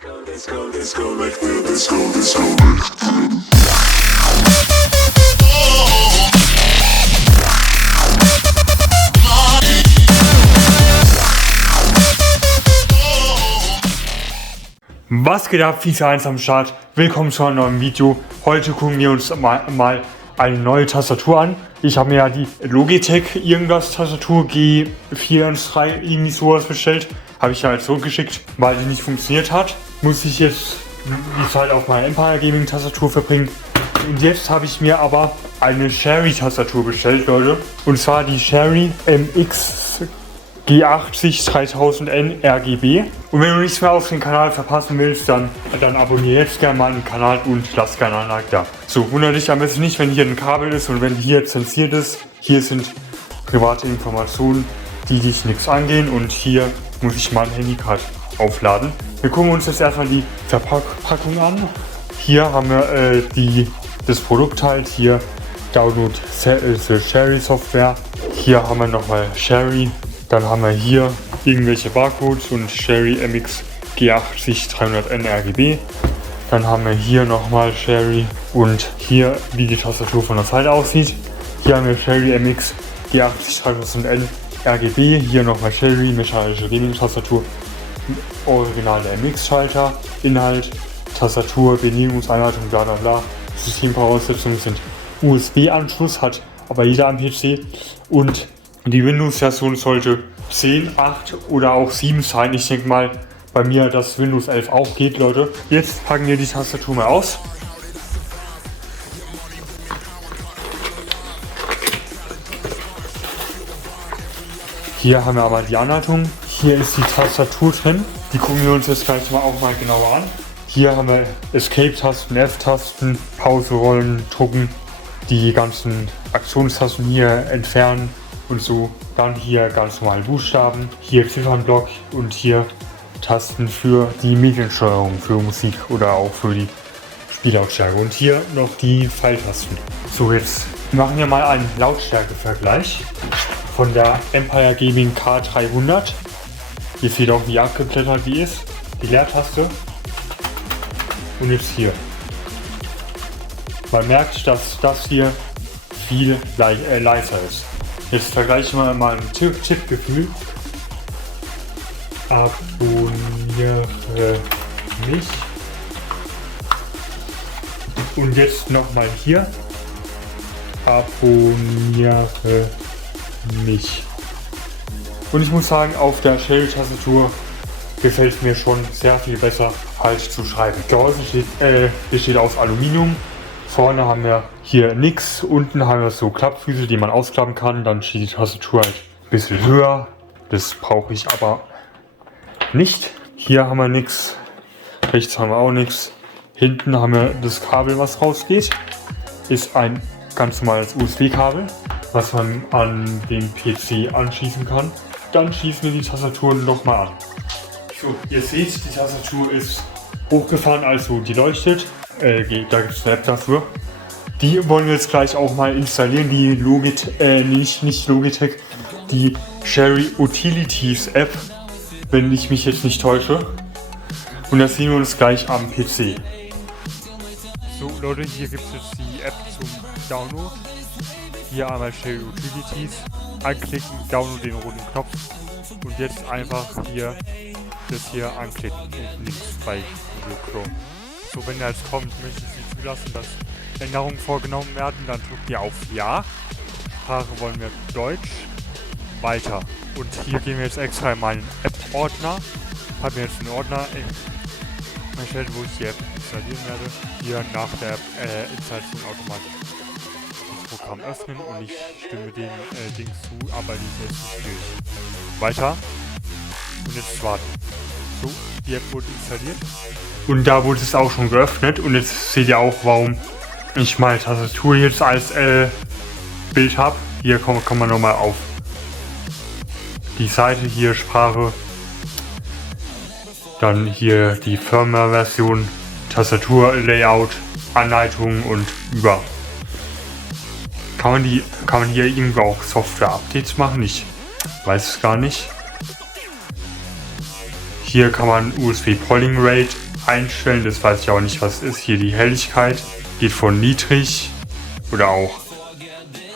Was geht ab, FIFA 1 am Start? Willkommen zu einem neuen Video. Heute gucken wir uns mal eine neue Tastatur an. Ich habe mir ja die Logitech irgendwas Tastatur G413 irgendwie sowas bestellt. Habe ich ja halt zurückgeschickt, weil die nicht funktioniert hat. Muss ich jetzt die Zeit auf meiner Empire Gaming Tastatur verbringen. Und jetzt habe ich mir aber eine Sherry Tastatur bestellt, Leute. Und zwar die Sherry MX G80 3000N RGB. Und wenn du nichts mehr auf den Kanal verpassen willst, dann abonniere jetzt gerne mal den Kanal und lass gerne ein Like da. So, wundere dich am besten nicht, wenn hier ein Kabel ist und wenn hier zensiert ist. Hier sind private Informationen, die dich nichts angehen, und hier muss ich mein Handycard aufladen. Wir gucken uns jetzt erstmal die Verpackung an. Hier haben wir das Produkt halt, hier Download the Sherry Software. Hier haben wir nochmal Sherry. Dann haben wir hier irgendwelche Barcodes und Sherry MX G80 300N RGB. Dann haben wir hier nochmal Sherry und hier, wie die Tastatur von der Seite aussieht. Hier haben wir Sherry MX G80 3000N RGB. Hier nochmal Sherry mechanische Gaming-Tastatur. Originale MX-Schalter. Inhalt, Tastatur, Bedienungsanleitung, bla bla bla. Systemvoraussetzungen sind USB-Anschluss, hat aber jeder am PC. Und die Windows-Version sollte 10, 8 oder auch 7 sein. Ich denke mal bei mir, dass Windows 11 auch geht, Leute. Jetzt packen wir die Tastatur mal aus. Hier haben wir aber die Anleitung. Hier ist die Tastatur drin. Die gucken wir uns jetzt gleich mal auch mal genauer an. Hier haben wir Escape-Tasten, F-Tasten, Pause, Rollen, Drucken, die ganzen Aktionstasten hier entfernen und so. Dann hier ganz normale Buchstaben, hier Ziffernblock und hier Tasten für die Mediensteuerung, für Musik oder auch für die Spielautstärke. Und hier noch die Pfeiltasten. So, jetzt machen wir mal einen Lautstärkevergleich von der Empire Gaming K300. Ihr seht auch, wie abgeblättert die ist. Die Leertaste. Und jetzt hier. Man merkt, dass das hier viel leiser ist. Jetzt vergleichen wir mal ein Tippgefühl. Abonniere mich. Und jetzt nochmal hier. Abonniere mich. Und ich muss sagen, auf der Sherry-Tastatur gefällt es mir schon sehr viel besser, falsch zu schreiben. Gehäuse besteht aus Aluminium. Vorne haben wir hier nichts, unten haben wir so Klappfüße, die man ausklappen kann. Dann steht die Tastatur halt ein bisschen höher. Das brauche ich aber nicht. Hier haben wir nichts, rechts haben wir auch nichts. Hinten haben wir das Kabel, was rausgeht. Ist ein ganz normales USB-Kabel, was man an den PC anschließen kann. Dann schließen wir die Tastatur nochmal an. So, ihr seht, die Tastatur ist hochgefahren, also die leuchtet. Da gibt es eine App dafür. Die wollen wir jetzt gleich auch mal installieren. Die nicht Logitech, die Sherry Utilities App, wenn ich mich jetzt nicht täusche. Und das sehen wir uns gleich am PC. So Leute, hier gibt es jetzt die App zum Download. Hier einmal Sherry Utilities, anklicken, download den roten Knopf und jetzt einfach hier das hier anklicken und links bei Google Chrome. So, wenn er jetzt kommt, möchte Sie zulassen, dass Änderungen vorgenommen werden, dann drückt ihr auf Ja. Sprache wollen wir Deutsch. Weiter. Und hier gehen wir jetzt extra in meinen App-Ordner. Habe mir jetzt einen Ordner erstellt, wo ich die App installieren werde. Hier nach der Installation automatisch das Programm öffnen und ich stimme den Dings zu, aber die ist jetzt nicht durch. Weiter. Und jetzt warten. So, die App wurde installiert. Und da wurde es auch schon geöffnet. Und jetzt seht ihr auch, warum ich meine Tastatur jetzt als Bild habe. Hier kommen wir nochmal auf die Seite, hier Sprache. Dann hier die Firmware-Version, Tastatur, Layout, Anleitungen und über. Kann man hier irgendwo auch Software-Updates machen? Ich weiß es gar nicht. Hier kann man USB Polling Rate einstellen, das weiß ich auch nicht, was ist. Hier die Helligkeit geht von niedrig oder auch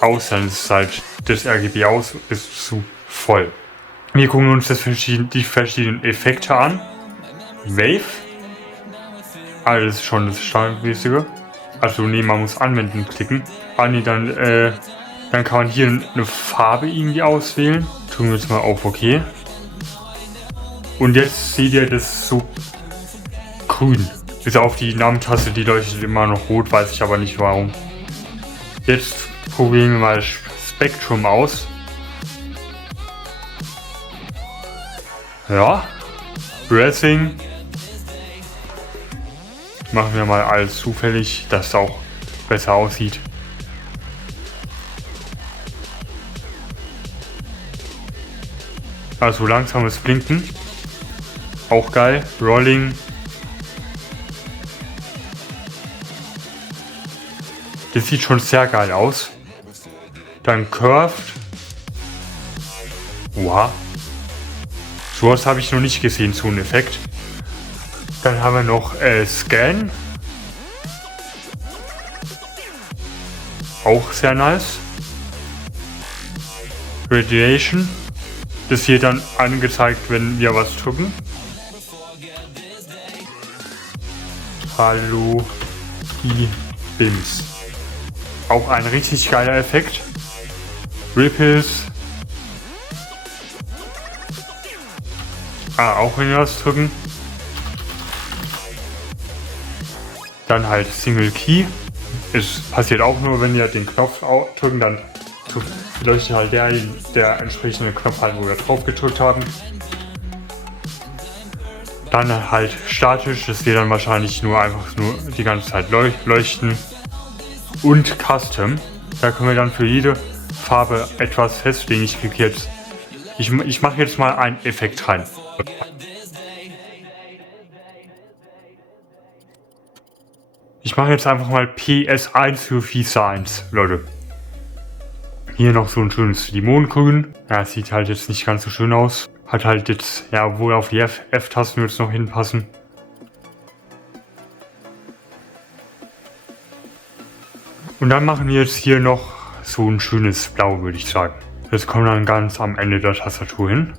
aus, dann ist halt das RGB aus, ist zu voll. Wir gucken uns die verschiedenen Effekte an. Wave, alles schon das standardmäßige. Also nee, man muss anwenden klicken. Dann kann man hier eine Farbe irgendwie auswählen. Tun wir jetzt mal auf OK. Und jetzt seht ihr das so grün. Bis auf die Namentaste, die leuchtet immer noch rot, weiß ich aber nicht warum. Jetzt probieren wir mal Spektrum aus. Ja, Dressing. Machen wir mal alles zufällig, dass es auch besser aussieht. Also langsames Blinken. Auch geil. Rolling. Das sieht schon sehr geil aus. Dann Curved. Wow. Sowas habe ich noch nicht gesehen, so ein Effekt. Dann haben wir noch Scan. Auch sehr nice. Radiation. Das hier dann angezeigt, wenn wir was drücken. Hallo, die Bims. Auch ein richtig geiler Effekt. Ripples. Auch wenn wir was drücken. Dann halt Single Key. Es passiert auch nur, wenn wir den Knopf drücken, dann leuchtet halt der entsprechende Knopf halt, wo wir drauf gedrückt haben. Dann halt statisch, das wird dann wahrscheinlich einfach nur die ganze Zeit leuchten. Und Custom, da können wir dann für jede Farbe etwas festlegen. Ich mache jetzt mal einen Effekt rein. Ich mache jetzt einfach mal PS1 für Visa 1, Leute. Hier noch so ein schönes Limonengrün. Ja, sieht halt jetzt nicht ganz so schön aus. Hat halt jetzt, ja, wohl auf die F-Tasten wird es noch hinpassen. Und dann machen wir jetzt hier noch so ein schönes Blau, würde ich sagen. Das kommt dann ganz am Ende der Tastatur hin.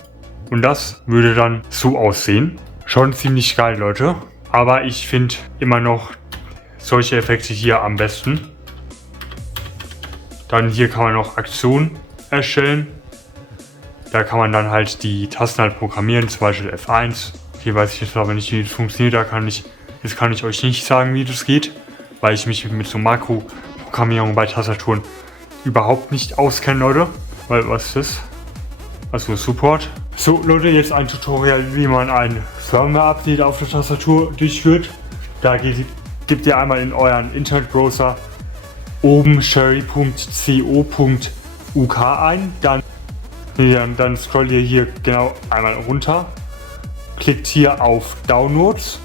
Und das würde dann so aussehen. Schon ziemlich geil, Leute. Aber ich finde immer noch solche Effekte hier am besten. Dann hier kann man noch Aktionen erstellen. Da kann man dann halt die Tasten halt programmieren, zum Beispiel F1. Hier weiß ich jetzt aber nicht, wie das funktioniert. Jetzt kann ich euch nicht sagen, wie das geht, weil ich mich mit so Makro-Programmierung bei Tastaturen überhaupt nicht auskenne, Leute. Weil, was ist das? Also Support. So, Leute, jetzt ein Tutorial, wie man ein Firmware-Update auf der Tastatur durchführt. Da gebt ihr einmal in euren Internetbrowser oben sherry.co.uk ein, dann scrollt ihr hier genau einmal runter, klickt hier auf Downloads,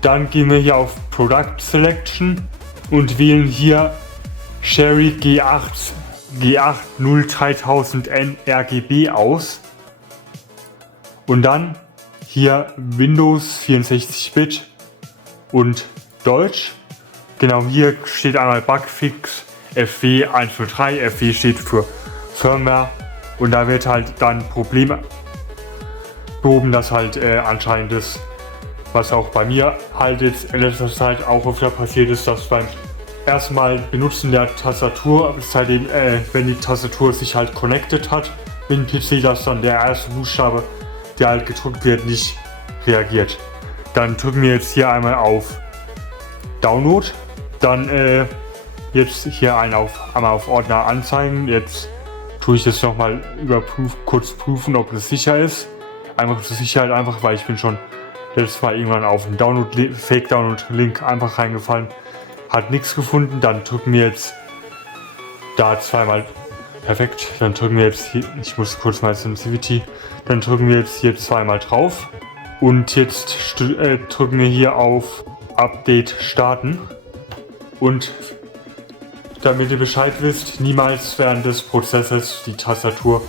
dann gehen wir hier auf Product Selection und wählen hier Sherry G8 03000N RGB aus und dann hier Windows 64-Bit und Deutsch. Genau, hier steht einmal Bugfix FW 103. FW steht für Firmware und da wird halt dann Problem behoben, dass halt anscheinend das, was auch bei mir halt jetzt in letzter Zeit auch öfter passiert ist, dass beim ersten Mal benutzen der Tastatur, seitdem, wenn die Tastatur sich halt connected hat mit dem PC, dass dann der erste Buchstabe, der halt gedrückt wird, nicht reagiert. Dann drücken wir jetzt hier einmal auf Download, dann jetzt hier einmal auf Ordner anzeigen. Jetzt tue ich das nochmal kurz prüfen, ob das sicher ist. Einfach zur Sicherheit, weil ich bin schon letztes Mal irgendwann auf einen Fake-Download-Link einfach reingefallen. Hat nichts gefunden, dann drücken wir jetzt da zweimal, perfekt, dann drücken wir jetzt hier, ich muss kurz mal Sensitivity, dann drücken wir jetzt hier zweimal drauf und jetzt drücken wir hier auf Update starten und damit ihr Bescheid wisst, niemals während des Prozesses die Tastatur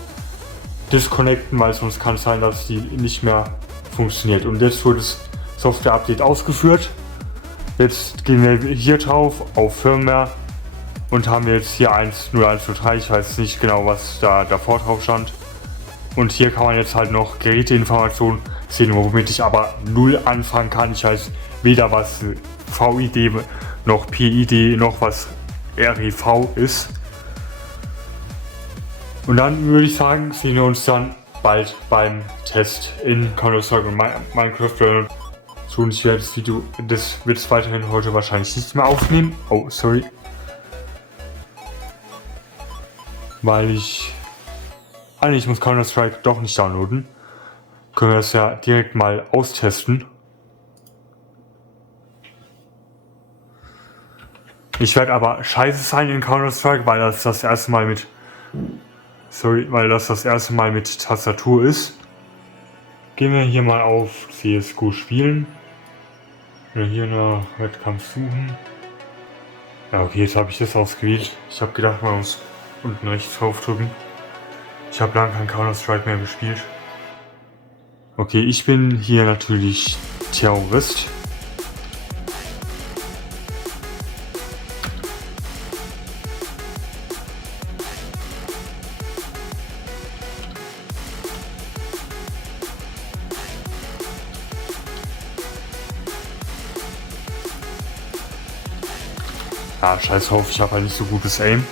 disconnecten, weil sonst kann es sein, dass die nicht mehr funktioniert. Und jetzt soll Software-Update ausgeführt. Jetzt gehen wir hier drauf auf Firmware und haben jetzt hier 1.0.1.3. Ich weiß nicht genau, was da davor drauf stand. Und hier kann man jetzt halt noch Geräteinformationen sehen, womit ich aber null anfangen kann. Ich weiß weder was VID noch PID noch was REV ist. Und dann würde ich sagen, sehen wir uns dann bald beim Test in Counter-Strike und Minecraft. So, ich werde das Video, das wird es weiterhin heute wahrscheinlich nicht mehr aufnehmen. Oh, sorry. Weil ich muss Counter-Strike doch nicht downloaden. Können wir das ja direkt mal austesten. Ich werde aber scheiße sein in Counter-Strike, weil das erste Mal mit Tastatur ist. Gehen wir hier mal auf CSGO spielen. Oder hier nach Wettkampf suchen. Ja, okay, jetzt habe ich das ausgewählt. Ich habe gedacht, man muss unten rechts draufdrücken. Ich habe lange kein Counter-Strike mehr gespielt. Okay, ich bin hier natürlich Terrorist. Ja, scheiß drauf, ich habe halt nicht so gutes Aim.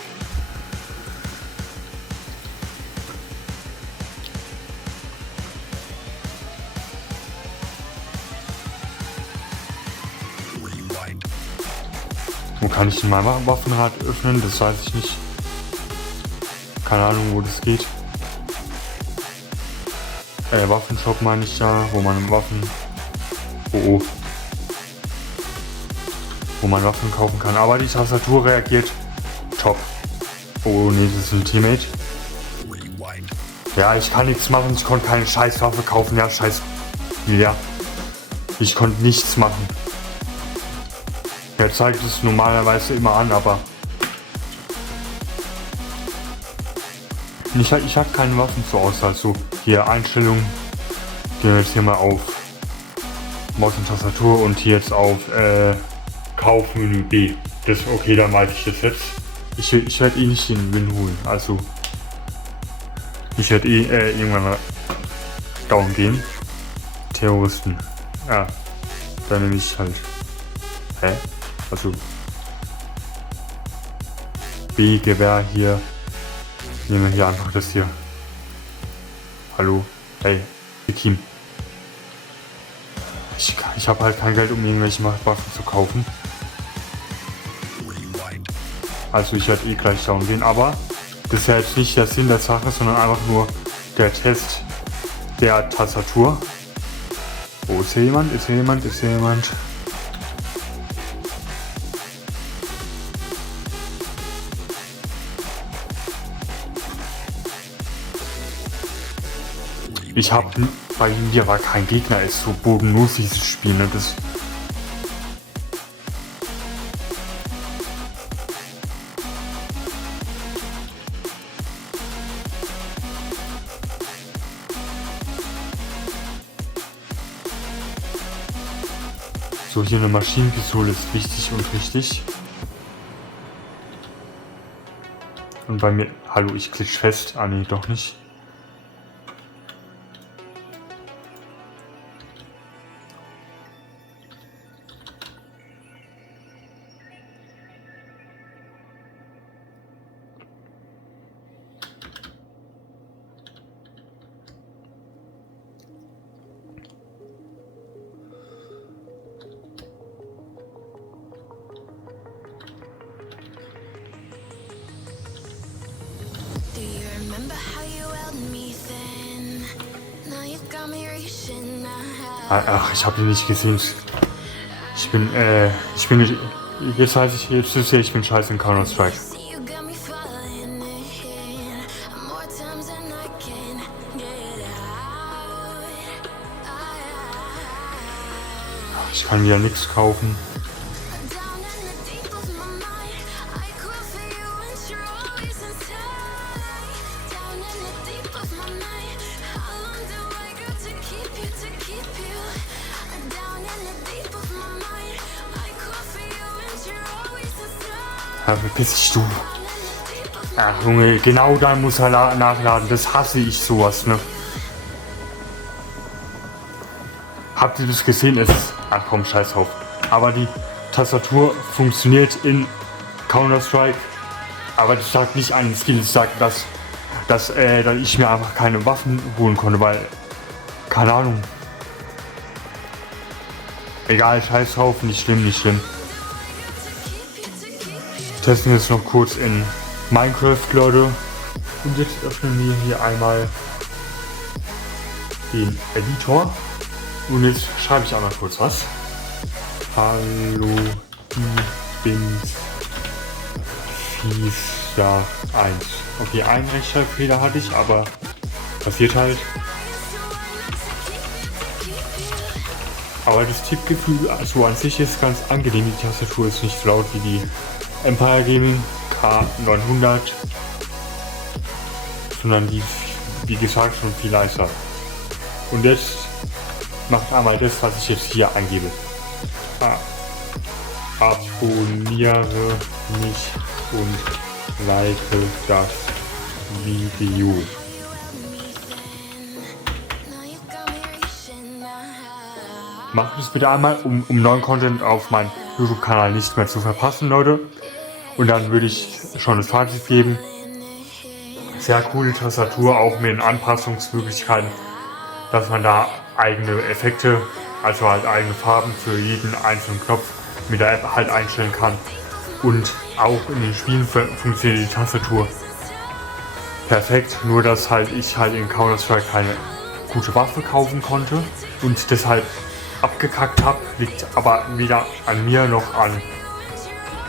Wo kann ich denn mein Waffenrad öffnen? Das weiß ich nicht. Keine Ahnung, wo das geht. Waffenshop meine ich ja, wo man Waffen... Oh. Wo man Waffen kaufen kann. Aber die Tastatur reagiert top. Oh nee, das ist ein Teammate. Ja, ich kann nichts machen. Ich konnte keine Scheißwaffe kaufen. Ja, scheiß... Ja. Ich konnte nichts machen. Er zeigt es normalerweise immer an, aber... Ich habe keine Waffen zur Auswahl. So, hier Einstellungen. Gehen wir jetzt hier mal auf Maus und Tastatur und hier jetzt auf Kaufmenü B. Das okay, dann weiß ich das jetzt. Ich werde eh nicht den Win holen. Also ich werde irgendwann mal down gehen. Terroristen. Ja, dann nehme ich halt. Hä? Also B Gewehr hier. Nehmen wir hier einfach das hier. Hallo, hey, Team. Ich habe halt kein Geld, um irgendwelche Waffen zu kaufen. Also ich werde eh gleich down gehen, aber das ist ja jetzt nicht der Sinn der Sache, sondern einfach nur der Test der Tastatur. Oh, ist hier jemand? Ist hier jemand? Ist hier jemand? Ich habe bei mir war kein Gegner, ist so bodenlos dieses Spiel, ne? Das so, hier eine Maschinenpistole ist wichtig und richtig. Und bei mir, hallo, ich klitsch fest. Ah nee, doch nicht. Ach, ich habe ihn nicht gesehen. Ich bin, jetzt weiß ich, jetzt ist ich bin scheiße in Counter-Strike. Ich kann wieder nichts kaufen. Ja, verpiss dich du. Ach Junge, genau da muss er nachladen. Das hasse ich sowas, ne? Habt ihr das gesehen? Ach komm, scheiß drauf. Aber die Tastatur funktioniert in Counter-Strike. Aber das sagt nicht an den Skill, das sagt, dass ich mir einfach keine Waffen holen konnte, weil, keine Ahnung. Egal, scheiß drauf, nicht schlimm, nicht schlimm. Testen wir jetzt noch kurz in Minecraft, Leute. Und jetzt öffnen wir hier einmal den Editor. Und jetzt schreibe ich auch noch kurz was. Hallo, ich bin Fiesja 1. Okay, einen Rechtschreibfehler hatte ich, aber passiert halt. Aber das Tippgefühl so an sich ist ganz angenehm. Die Tastatur ist nicht so laut wie die Empire Gaming K900, sondern die, wie gesagt, schon viel leiser. Und jetzt macht einmal das, was ich jetzt hier eingebe. Abonniere mich und like das Video. Macht es bitte einmal, um neuen Content auf meinem YouTube-Kanal nicht mehr zu verpassen, Leute. Und dann würde ich schon das Fazit geben. Sehr coole Tastatur, auch mit den Anpassungsmöglichkeiten, dass man da eigene Effekte, also halt eigene Farben für jeden einzelnen Knopf mit der App halt einstellen kann. Und auch in den Spielen funktioniert die Tastatur perfekt, nur dass halt ich halt in Counter-Strike keine gute Waffe kaufen konnte und deshalb abgekackt habe, liegt aber weder an mir noch an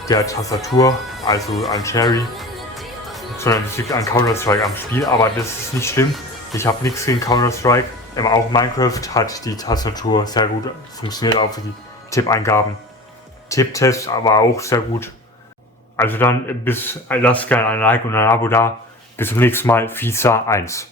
der Tastatur, also an Cherry, sondern es liegt an Counter-Strike am Spiel, aber das ist nicht schlimm. Ich habe nichts gegen Counter-Strike. Auch Minecraft hat die Tastatur sehr gut funktioniert, auch für die Tippeingaben. Tipptest aber auch sehr gut. Also dann lasst gerne ein Like und ein Abo da. Bis zum nächsten Mal. Fiesja 1.